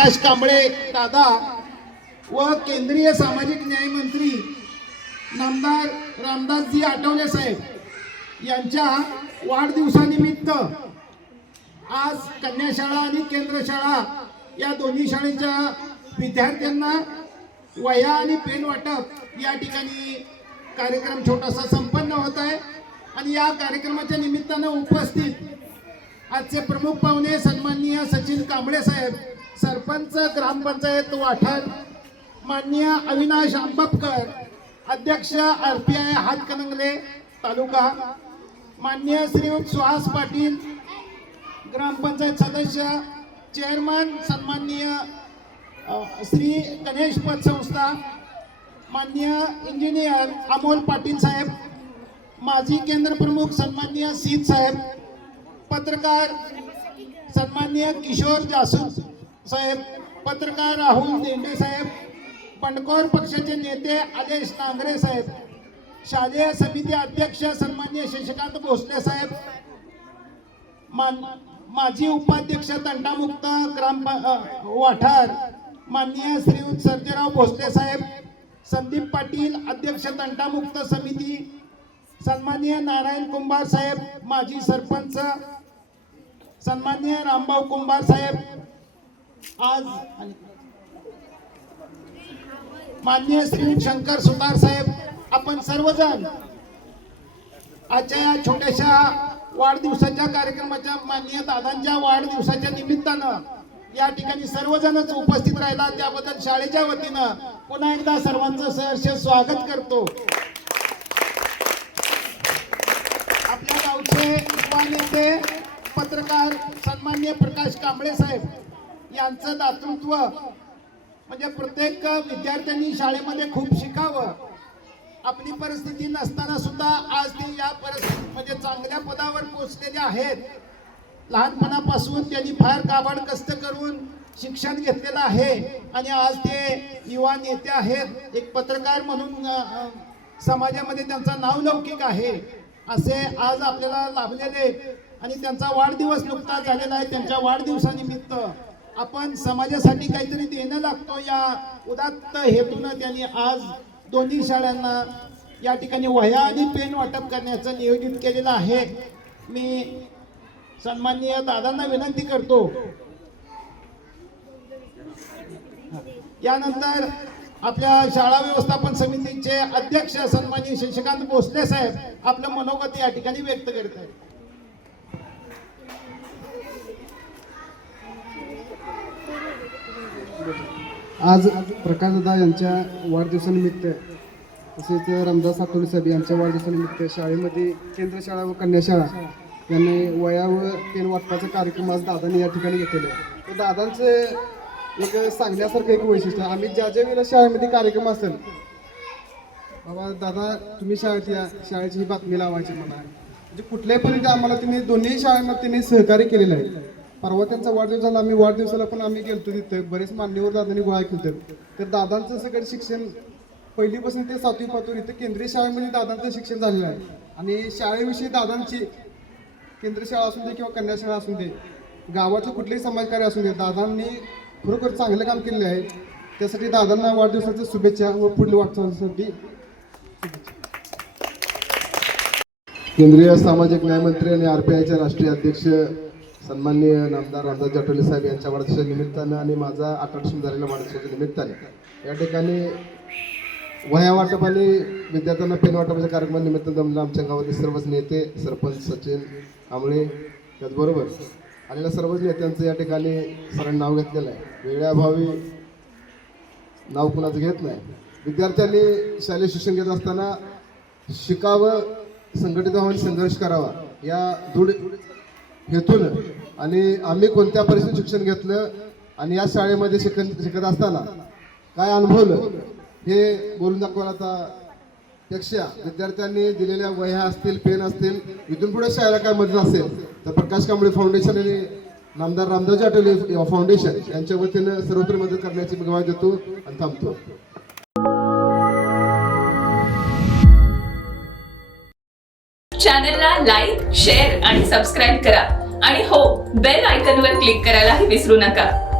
प्रकाश कांबळे दादा व केंद्रीय सामाजिक न्याय मंत्री नामदार रामदासजी आठवले साहेब यांच्या वाढदिवसानिमित्त आज कन्याशाळा आणि केंद्रशाळा या दोन्ही शाळेच्या विद्यार्थ्यांना वह्या आणि पेन वाटप या ठिकाणी कार्यक्रम छोटासा संपन्न होत आहे. आणि या कार्यक्रमाच्या निमित्तानं उपस्थित आजचे प्रमुख पाहुणे सन्माननीय सचिन कांबळे साहेब सरपंच ग्रामपंचायत वाठार माननीय अविनाश आंबपकर अध्यक्ष R P I Hatkanangale taluka. माननीय श्रीयुत सुहास पाटील ग्रामपंचायत सदस्य चेअरमन सन्माननीय श्री गणेश पतसंस्था माननीय इंजिनियर अमोल पाटील साहेब माजी केंद्र प्रमुख सन्माननीय सीत साहेब पत्रकार सन्माननीय किशोर जासूस साहेब पत्रकार राहुल देंडे साहेब बंडखोर पक्षाचे नेते आदेश नांगरे साहेब शालेय समिती अध्यक्ष सन्मान्य शशिकांत भोसले साहेब मान माजी उपाध्यक्ष तंटामुक्त ग्राम वाठार माननीय श्रीयुत सर्जेराव भोसले साहेब संदीप पाटील अध्यक्ष तंटामुक्त समिती सन्मान्य नारायण कुंभार साहेब माजी सरपंच सन्मान्य रामभाऊ कुंभार साहेब आज माननीय श्री शंकर सुतार साहेब आपण सर्वजण आजच्या या छोट्याशा वाढदिवसाच्या कार्यक्रमाच्या माननीय दादांच्या वाढदिवसाच्या निमित्तानं या ठिकाणी सर्वजणच उपस्थित राहिला त्याबद्दल शाळेच्या वतीनं पुन्हा एकदा सर्वांचं सहर्ष स्वागत करतो. आपल्या गावचे युवा नेते पत्रकार सन्मान्य प्रकाश कांबळे साहेब यांचं दातृत्व म्हणजे प्रत्येक विद्यार्थ्यांनी शाळेमध्ये खूप शिकावं. आपली परिस्थिती नसताना सुद्धा आज ते या परिस्थिती म्हणजे चांगल्या पदावर पोचलेले आहेत. लहानपणापासून त्यांनी फार काबाड कष्ट करून शिक्षण घेतलेलं आहे. आणि आज ते युवा नेते आहेत. एक पत्रकार म्हणून समाजामध्ये त्यांचा नावलौकिक आहे. असे आज आपल्याला लाभलेले. आणि त्यांचा वाढदिवस नुकताच झालेला आहे. त्यांच्या वाढदिवसानिमित्त. आपण समाजासाठी काहीतरी देणं लागतो या उदात्त हेतूनं त्यांनी आज दोन्ही शाळांना या ठिकाणी वह्या आणि पेन वाटप करण्याचं नियोजित केलेलं आहे. मी सन्माननीय दादांना विनंती करतो. यानंतर आपल्या शाळा व्यवस्थापन समितीचे अध्यक्ष सन्माननीय शशिकांत भोसले साहेब आपलं मनोगत या ठिकाणी व्यक्त करत आहेत आज प्रकाशदादा यांच्या वाढदिवसानिमित्त तसेच रामदास आठवले साहेब यांच्या वाढदिवसानिमित्त शाळेमध्ये केंद्र शाळा व कन्याशाळा यांनी वया व पेन वाटपाचा कार्यक्रम आज दादाने या ठिकाणी घेतलेला आहे. तर दादांचं एक सांगण्यासारखं एक वैशिष्ट्य आम्ही ज्या ज्या वेळेला शाळेमध्ये कार्यक्रम असेल बाबा दादा तुम्ही शाळेत या शाळेची ही बातमी लावायची म्हणा म्हणजे कुठल्याही पर्यंत आम्हाला त्यांनी दोन्ही शाळांना त्यांनी सहकार्य केलेलं आहे? परवा त्यांचा वाढदिवस झाला आम्ही वाढदिवसाला पण आम्ही गेलतो तिथं. बरेच मान्यवर दादांनी गोळा केलं तर दादांचं सगळं शिक्षण पहिलीपासून ते सातवी पातूर इथं केंद्रीय शाळेमध्ये दादांचं शिक्षण झालेलं आहे. आणि शाळेविषयी दादांची केंद्रीय शाळा असू दे किंवा कन्या शाळा असू दे गावातलं कुठलेही समाजकार्य असू दे दादांनी खरोखर चांगलं काम केलेलं आहे. त्यासाठी दादांना वाढदिवसाच्या शुभेच्छा व पुढील वाटचालीसाठी केंद्रीय सामाजिक न्यायमंत्री आणि आर पी आयचे राष्ट्रीय अध्यक्ष सन्माननीय नामदार रामदास जाटोले साहेब यांच्या वाढदिवसाच्या निमित्तानं आणि माझा आकर्षण झालेल्या वाढदिवसाच्या निमित्ताने या ठिकाणी वह्या वाटप आणि विद्यार्थ्यांना पेन वाटपाच्या कार्यक्रमानिमित्त जमलं आमच्या गावातील सर्वच नेते सरपंच सचिन आंबळे त्याचबरोबर आलेल्या सर्वच नेत्यांचं या ठिकाणी सरांनी नाव घेतलेलं आहे. वेळेअभावी नाव कुणाचं घेत नाही. विद्यार्थ्यांनी शालेय शिक्षण घेत असताना शिकावं संघटित व्हावं आणि संघर्ष करावा या दृढ हेतून आणि आम्ही कोणत्या परिस्थितीत शिक्षण घेतलं आणि या शाळेमध्ये शिकत शिकत असताना काय अनुभवलं हे बोलून दाखवायला आता. पेक्षा विद्यार्थ्यांनी दिलेल्या वह्या असतील पेन असतील इथून पुढे शाळेला काय मदत असेल तर प्रकाश कांबळे फाउंडेशन आणि नामदार रामदास आठवले फाउंडेशन यांच्या वतीनं सर्वत्र मदत करण्याची मी देतो आणि थांबतो. चॅनलला लाईक शेअर आणि सबस्क्राईब करा. आणि हो बेल आयकॉनवर क्लिक करायलाही विसरू नका.